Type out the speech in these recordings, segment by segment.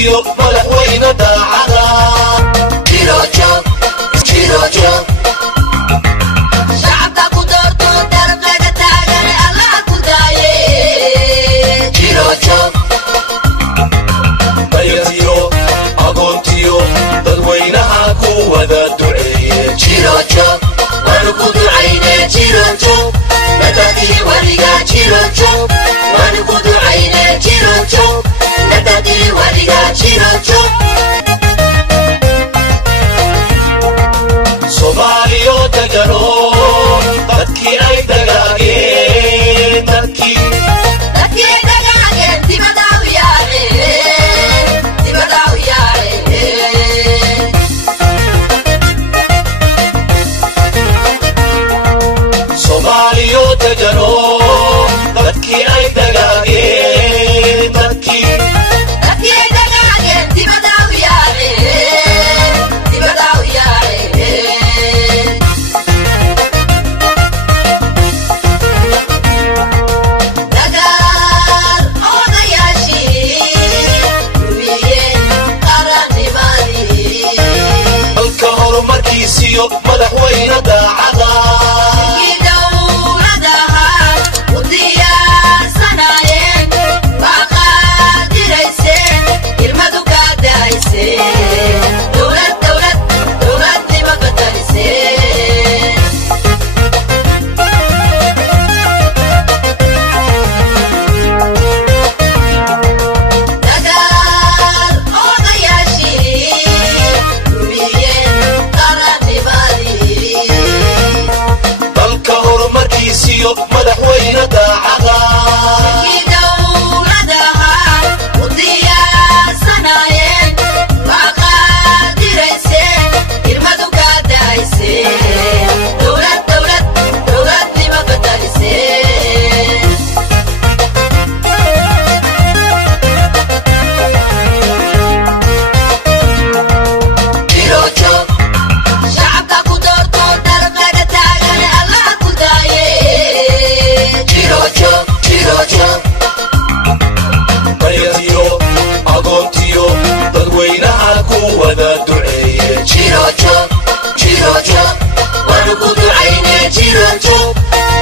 markiisiyo madaxweyne daacada jirojo shacabka ku doorto daraflaga taagan Allah ku daaye jirojo baytiyo agoontiyo dadweynaha ku wada duceeye jirojo waanu ku ducayne jirojo nadadii waliga jirojo waanu ku ducayne jirojo nadadii waliga jirojo Soomaaliyo dagalo dadkii ay dagaageen dadkii dagaageen dibada u yaaceen Soomaaliyo dagalo dadkii ay dagaageen dadkii dagaageen dibada u yaaceen dagaal odayaashii lumiyeen qarannimadii dalka horumarkiisiyo madaxweyne daacada dalka horumarkiisiyo madaxweyne daacada shacabka ku doorto daraflaga taagan Allah ku daaye jirojo baytiyo agoontiyo dadweynaha ku wada duceeye jirojo waanu ku ducayne jirojo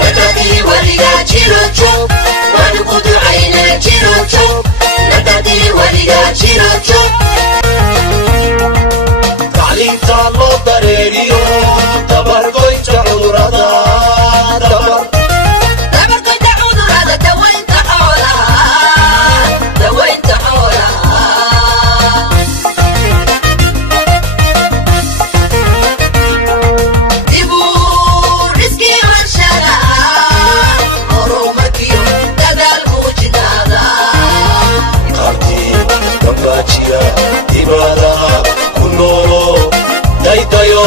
nadadii waliga jirojo waanu ku ducayne jirojo nadadii waliga jirojo tacliinta loo dareeriyo dabargoynta cudurrada dabargoynta cudurrada dawaynta xoolaha dibu riski warshada horumarkiyo dadaal muujinada qaartii dambaajiya dibaadaha ku noolo daydayo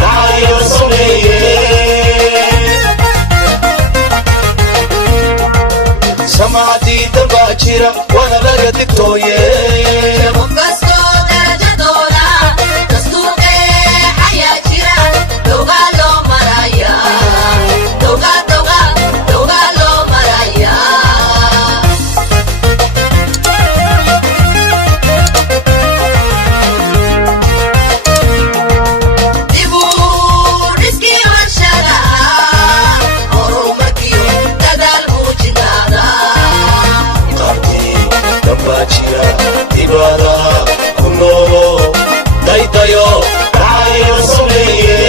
dhacaya sameeye samaadii dambaajira waana laga digtooye qof kastoo darajadooda dastuurkee xayaa jira dowgaa loo maraya dowgaa loo maraya dibu riski warshada horumarkiyo dadaal muujinada qaartii dambaajiya dibaadaha ku noolo daydayo dhacaya sameeye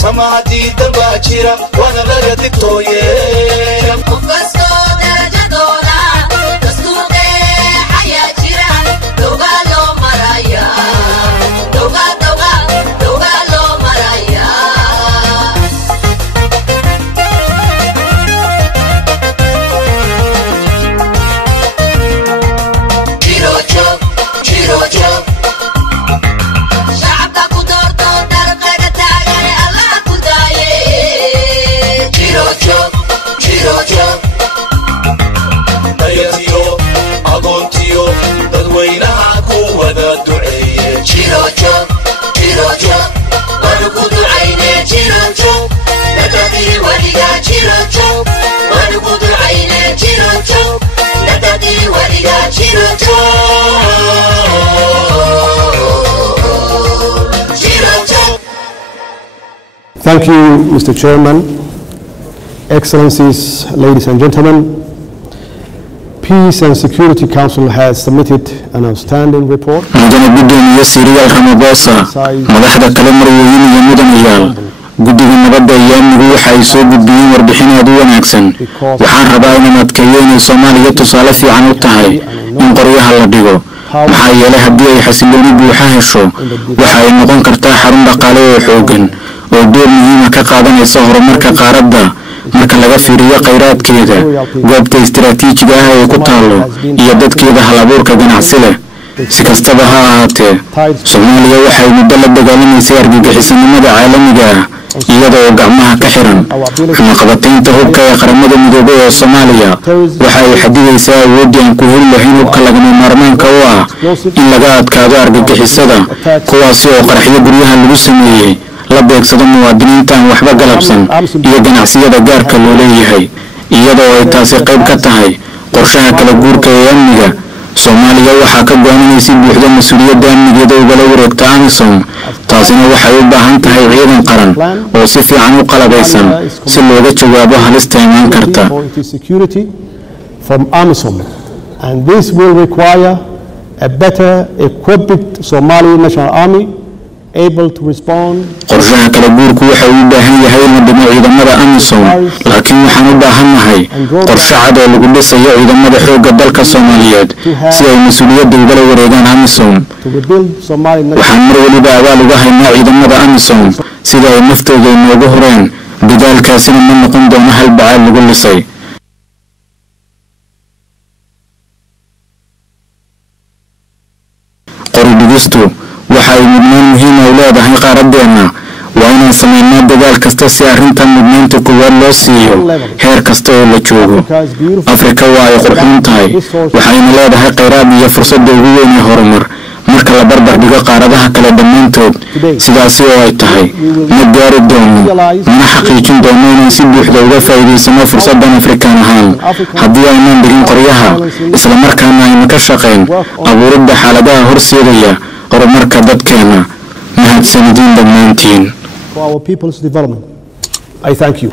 samaadii dambaajira waana laga digtooye qof kastoo darajadooda dastuurkee xayaa jira dowgaa loo maraya dowgaa loo maraya jirojo shacabka ku doorto daraflaga taagan Allah ku daaye jirojo you, Mr. Chairman, Excellencies, ladies and gentlemen. Peace and Security Council has submitted an outstanding report. mudane gudoomiye Cyril Ramaphosa madaxda kale marweyne iyo mudanayaal guddiga nabadda iyo amnigu waxa ay soo gudbiyeen warbixin aad u wanaagsan waxaan rabaa inaan adkeeyo inay Soomaaliya tusaale fiican u tahay in qoryaha la dhigo maxaa yeelay haddii ay xasilooni buuxa hesho waxa ay noqon kartaa xarun dhaqaale oo xooggan oo door muhiim ah ka qaadanaysa horumarka qaaradda marka laga fiiriyo kheyraadkeeda goobta istiraatiijiga ah ee ku taalo iyo dadkeeda hal-abuurka ganacsi leh si kastaba ha ahaatee Soomaaliya waxay muddo la dagaalamaysaa argagixisanimada caalamiga ah iyadoo gacmaha ka xiran cunaqabataynta hubka ee qaramada midoobay ee Soomaaliya waxa ay xadidaysaa awoodda aan ku heli lahayn hubka lagama maarmaanka u ah in laga adkaado argagixisada kuwaasi oo qaraxyo guryaha lagu sameeyey la beegsado muwaadiniinta aan waxba galabsan iyo ganacsiyada gaarka loo leeyahay iyadoo ay taasi qayb ka tahay qorshaha kala guurka ee amniga Soomaaliya waxa ka go'aanay si buuxda mas'uuliyadda amnigeeda uga wareegta AMISOM taasina waxay u baahan tahay ciidan qaran oo si fiican u qalabaysan si looga jawaabo halista iman karta from AMISOM, and this will require a better equipped Somali National Army able to respond. qorshaha kala guurku waxa uu baahan yahay in la dhimo ciidamada AMISOM laakiin waxaan u baahanahay qorshe cad oo lagu dhisayo ciidamada xoogga dalka Soomaaliyeed si ay mas'uuliyadda uga wareegaan AMISOM waxaan mar waliba abaal uga haynaa ciidamada AMISOM sida ay naftooda inoogu horeen dadaalkaasina ma noqon doono hal bacaad lagu lisay qoridhigistu waxa ay mudnaan muhiim ah u leedahay qaaradeena waa inaan sameynaa dadaal kasta si arrintan mudnaanta koowaad loo siiyo heer kasta oo la joogo Afrika waa ay qurxoon tahay waxayna leedahay kheyraad iyo fursad ugu weyn ee horumar marka la barbar dhigo qaaradaha kale dhammaantood sidaasi oo ay tahay ma gaari doono mana xaqiijin doono inaan si buuxda uga faa'iidaysano fursaddan Afrikaan ahaan haddii aynaan dhigin qoryaha isla markaana aynu ka shaqayn abuuridda xaaladaha horseedaya horumarka dadkeena mahadsanidin dhammaantiin. For our people's development. I thank you.